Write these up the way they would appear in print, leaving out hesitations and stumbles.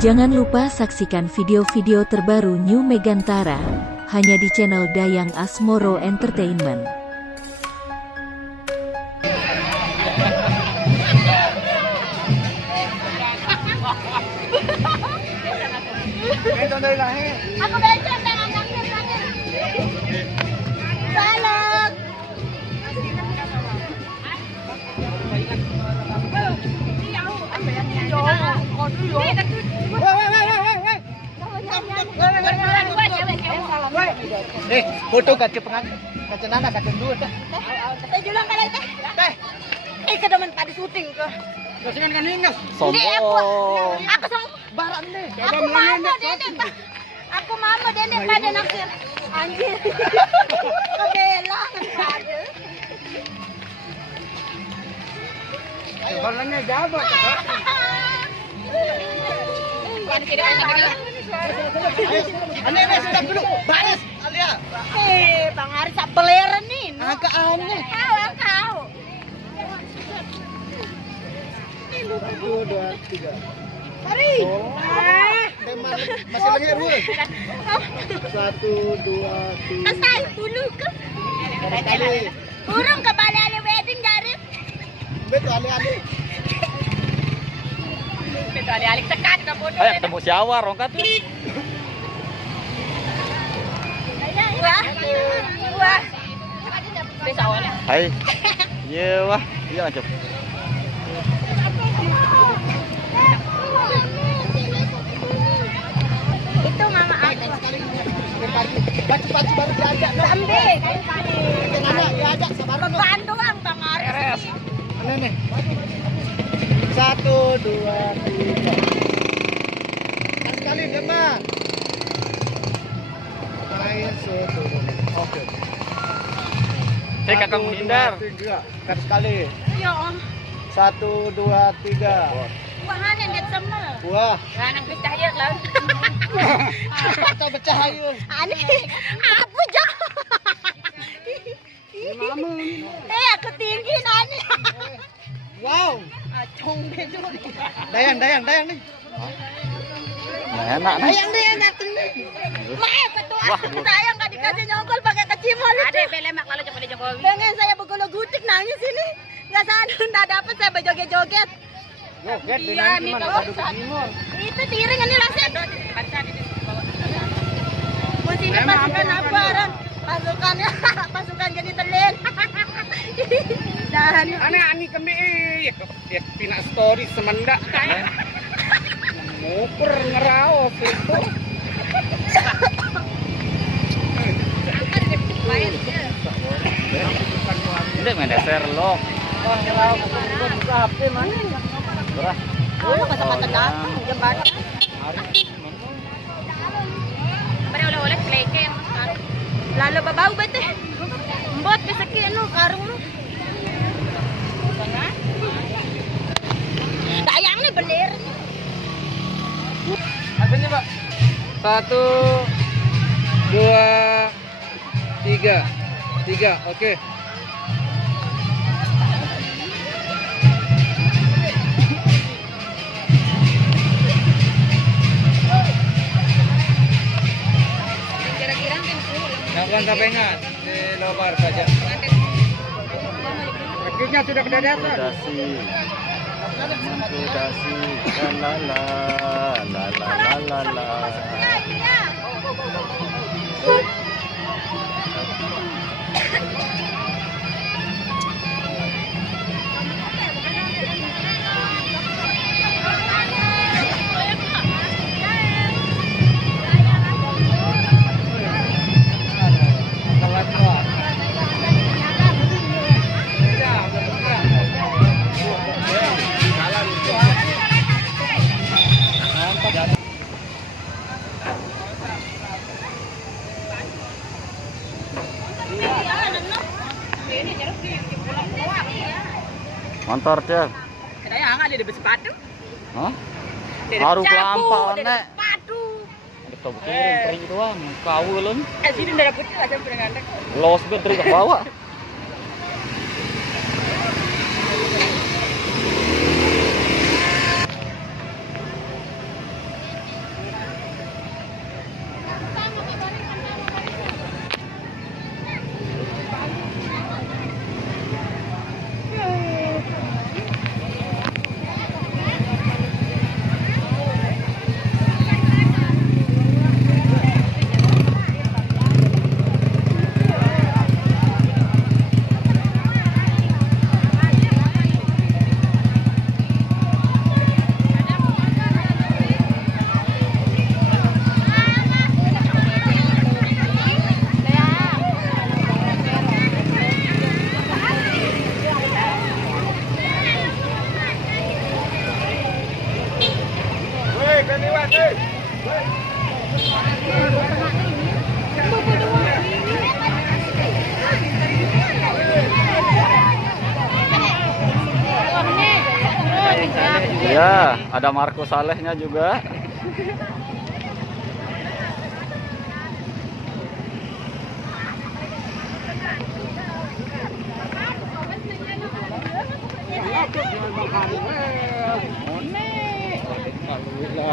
Jangan lupa saksikan video-video terbaru New Megantara, hanya di channel Dayang Asmoro Entertainment. Aku becek dengan anaknya tadi. Balok. Foto kaca pengantin, kaca nana kaca dua teh. Teh julang kali teh. Teh, Kada man tadi syuting ke. kasingan kan ingat. Hindi aku sang Baran deh. aku mama dedek pa. Aku mama dedek pada naksir. Anjir. Kebelangan pada. Barannya jabat. Kan tidak ada. Aneh stop dulu. Baris Alia. Bang Aris beleran nih. Agak aneh. Kau. Satu, dua, tiga. Hari. Masih lagi Bu. Satu, dua, tiga. Asal dulu ke. Kali. Burung ke Bali wedding dari. Betul Ali. Betul alik tekan ke bodoh. Ayo ketemu si Awar, rongkat tuh. Wah. Bisa awalnya. Hai. Iya wah, iya lanjut. Itu mama aku. Baju baru diajak. Sambe. Nana diajak sabaran. Beban doang Bang Aris. Aneh nih. Satu, dua, tiga. Kan sekali dia mah. Main satu. Oke. Hei kakak menghindar. Tiga. Kan sekali. Ya om. Satu, dua, tiga. Wahan yang dia semel. Wah. Anak bercahaya lah. Atau bercahaya. Aneh. Apa jah? Aku tinggi nani. Wow. Acung bejo. Dayang nih. Nah, enak nih. Dayang nih. Mae ketua. Saya nggak dikasih nyongkol pakai kecimol itu. Ada belemak lalu coba Jokowi. Pengen saya begolo gutik nangis ini. Nggak sadar, nggak dapet saya berjoget-joget. Joget Iya, nih kalau itu tiring ini lah set. Musim pasukan apa Ron? Pasukannya pasukan jadi telin. Dan Ani kami ya pina story semendak kayak ngukur ngeraos itu. Ini main dasar lo. Wah, ngeraos buka HP mana? Berah. kalau kata-kata datang jembatan. Pada oleh-oleh keleke lalu babau bete. Mbot bisa kino karung lu. Dayang nih beler. Hasilnya Pak. Satu, dua, tiga, oke. Lakukan sampingan di lobar saja. Kakinya sudah pada dasar. Dasi. La la la. Motor dia. Dayang ada di sepatu. Hah? Haru kelampau nek. Sepatu. Ada betul kering doang. Kau lun. Sini udah dapet aja dengan Los betri ke bawah. Ya, ada Marco Salehnya juga.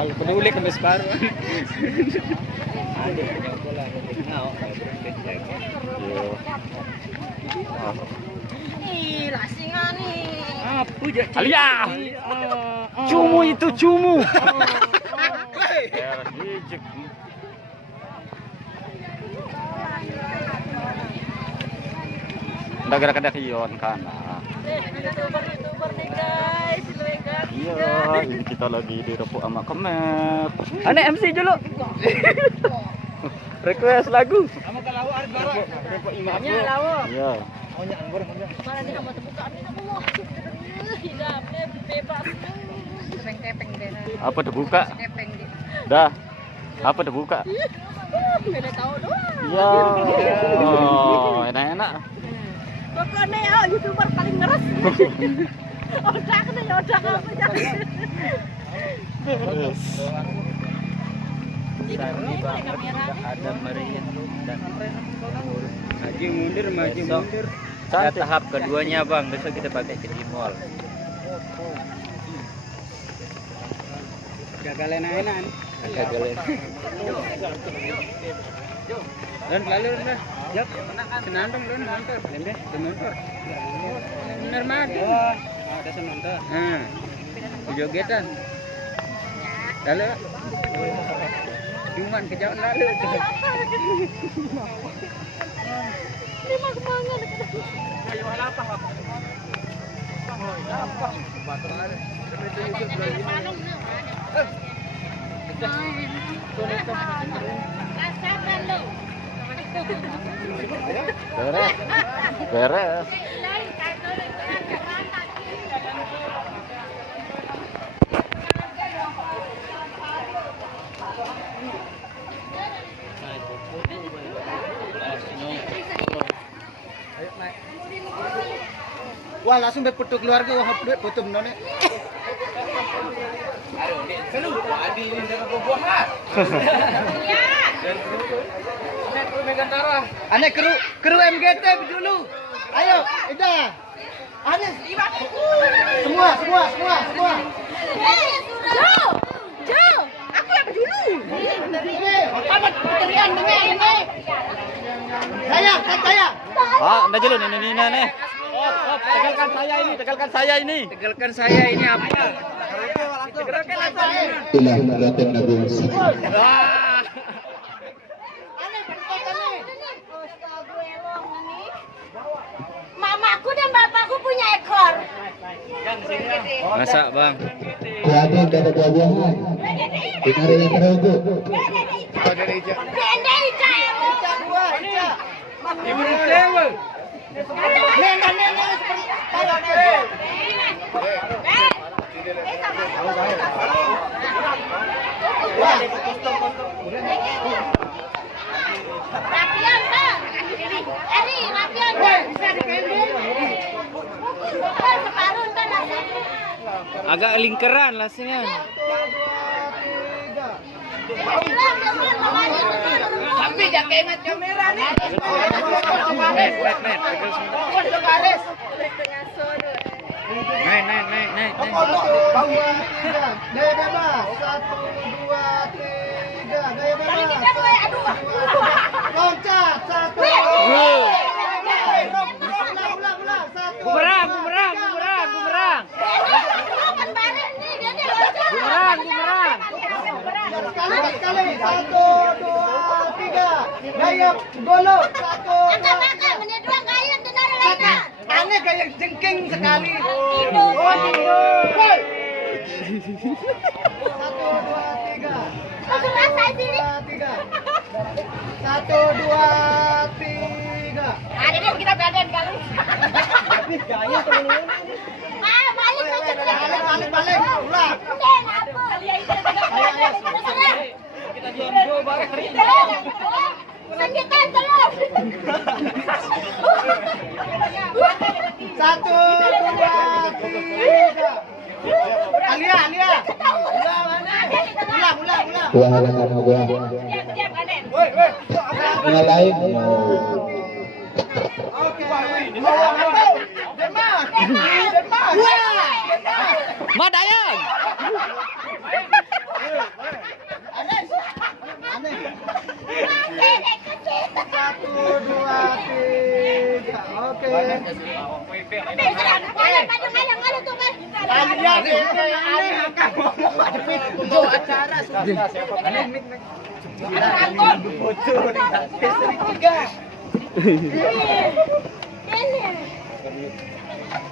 Peduli kemes baru. Ih, lasingan nih. Apa je? Alia. Cumu itu cumu. Ya, hijik. Udah gerak-gerak hiyon kana. YouTuber nih guys, Iya, ini kita lagi di Repuk sama Kemer. Ane MC dulu. Request lagu. Kamu kalau arep baru. Repot imamnya lawo. Iya. Oh nya anggur. Mana nih sama terbuka ini kamu mau. Hidupnya bebas. Tepeng-tepeng deh. Apa terbuka? Tepeng deh. Dah. Apa terbuka? Beda tahu doang. Iya. Oh, enak-enak. Pokoknya ya YouTuber paling ngeres. Odak nih, odak apa ya? Ada meriah dan maju mundur. Ya, tahap keduanya bang, besok kita pakai jadi mall. Gagalan enak. Gagalan. Dan lalu dah. Yap. Senandung dan motor. Lembeh, motor. Benar mah. Ada senandung. Nah. Jogetan. Lalu. Cuman kejauhan lalu. Terima kemana? Ayo apa? Beres. Beres. Wah langsung beputu keluarga wah duit putu menone. Ane kru MGT dulu. Ayo, Ida. Ane semua. Jo, aku yang dulu. Apa terian dengan ini? Saya. Ah, udah jalan ini nih. Tegalkan saya ini apa? Itulah Raden Agung. Mamaku dan bapakku punya ekor. Masak bang. Jadi ada buah-buahan. Kita ada yang terugu. Benda Ica. Ibu sewa. Rapian bang. Eri rapian bang. Separuh ntar langsung. Agak lingkaran lasingan. Tapi jangan ingat kamera nih. Naik. Bawah 3. Gaya bebas. 1, 2, 3. Gaya bebas. Loncat. 1. Ulang. 1. Bumerang. Sekali. 1, 2, 3. Gaya golok. 1. Angkat, menit dua gayun tenar lagi. Aneh gaya jengking sekali. Tidur. Woi. 1, 2, 3. Langsung asal sini. 1, 2, 3. Ada deh kita badan kali. Balik. Balik. Ulang. Apa? Dua halaman gua. Yang lain mau. Madayang.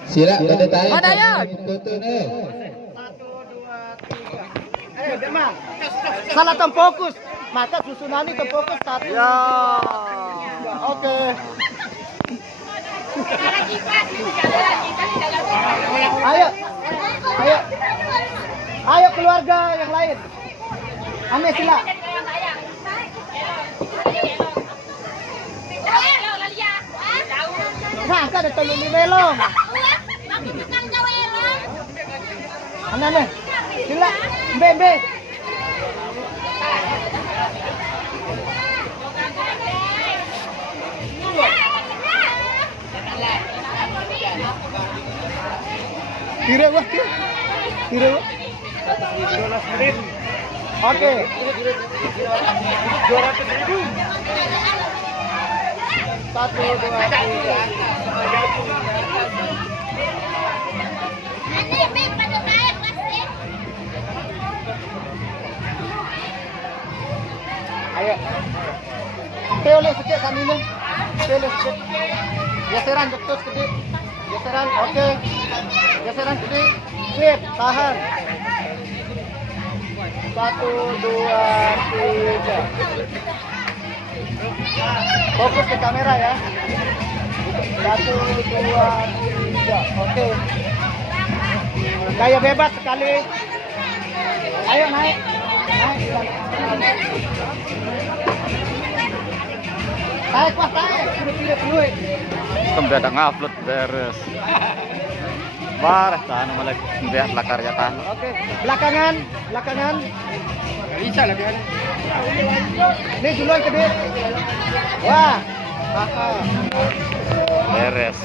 Sila ada tayo. Madayang. Foto nih. Salah temfokus. Mata susunani temfokus satu. Ya. Oke. Ayo. Ayo. Ayo keluarga yang lain. Ame sila. Nah, ada telu melong. Ana sila. Be. Kira wah. Oke. 200.000. 1, 2, 3. Ayo. Teoleh sedikit kanina. Teoleh sedikit. Geseran betul sedikit. Geseran. Oke. Geseran sedikit. Sip, tahan. 1, 2, 3. Fokus ke kamera ya. 1, 2, 3. Oke. Gaya bebas sekali. Ayo naik. Naik pas naik. Pilih. Kembali ada ngupload beres. Bareh tahan malah biar lakarnya tahan. Oke. Belakangan. Bisa lah kan. Ini duluan gede. Wah. Beres.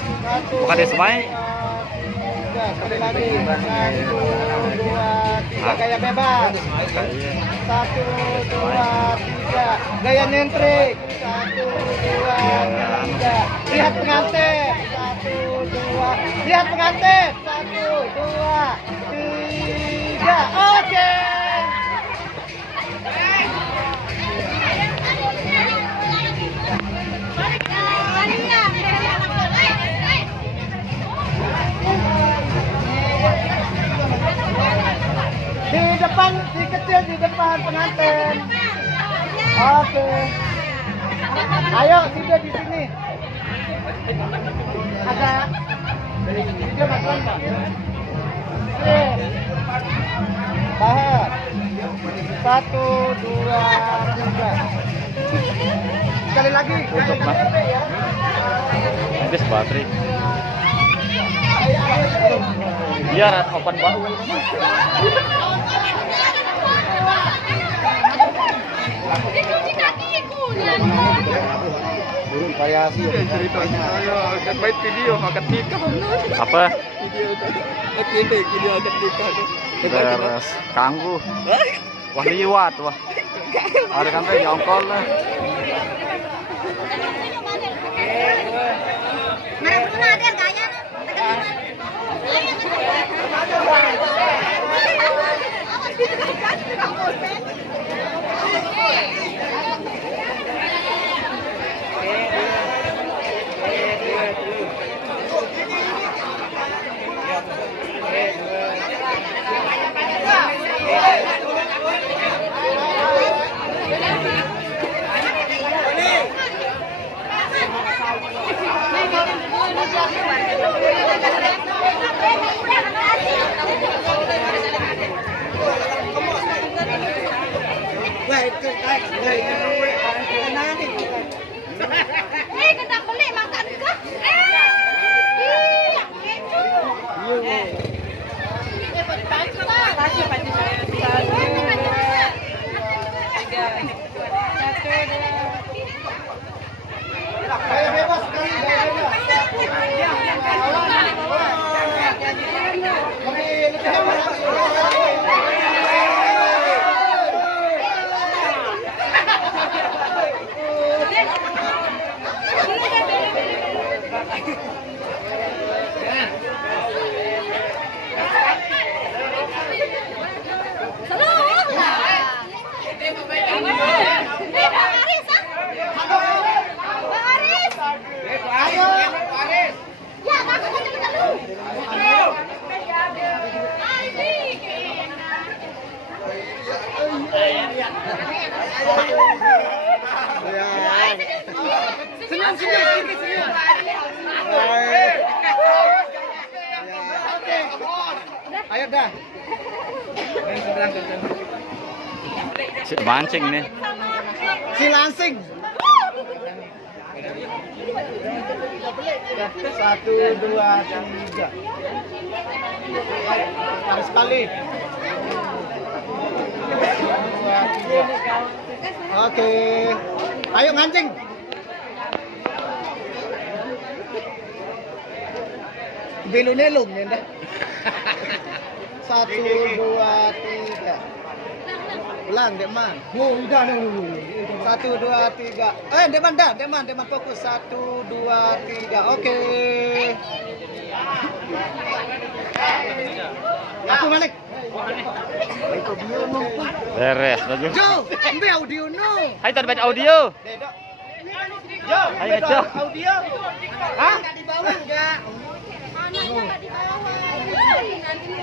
Bukan dia semai. Sekali lagi. 1, 2, 3. Gaya bebas. 1, 2, 3. Gaya nentrik. 1, 2, 3. Lihat pengantin. 1, 2. Lihat pengantin. 1, 2, 3. Oke. Di depan pengantin. Oke. Ayo sudah di sini. Agak. Dia bakalan Pak. Tahan. 1, 2, 3. Sekali lagi. Tutup lah. Habis baterai. Biar open baru. Burung variasi ceritanya. Akan main video, akan nikah. Apa? Video akan nikah. Beres. Kanggu. Wah liwat wah. Ada kan teh nyongkol lah. Senyum, sedikit senyum. Ayo dah. Si mancing nih. Si langsing. 1, 2, 3. Harus sekali. 2, 3. Oke. Ayo ngancing. Belum ya dah. 1, 2, 3. Ulang, Deman. Oh, udah. 1, 2, 3. Deman fokus. 1, 2, 3. Oke. Aku balik. Beres lagi. Jo, ambil audio no. Hai tadi baca audio. Jo, Ayo, Jo. audio. Hah? Enggak di bawah enggak? Anaknya nggak di bawah. Nanti.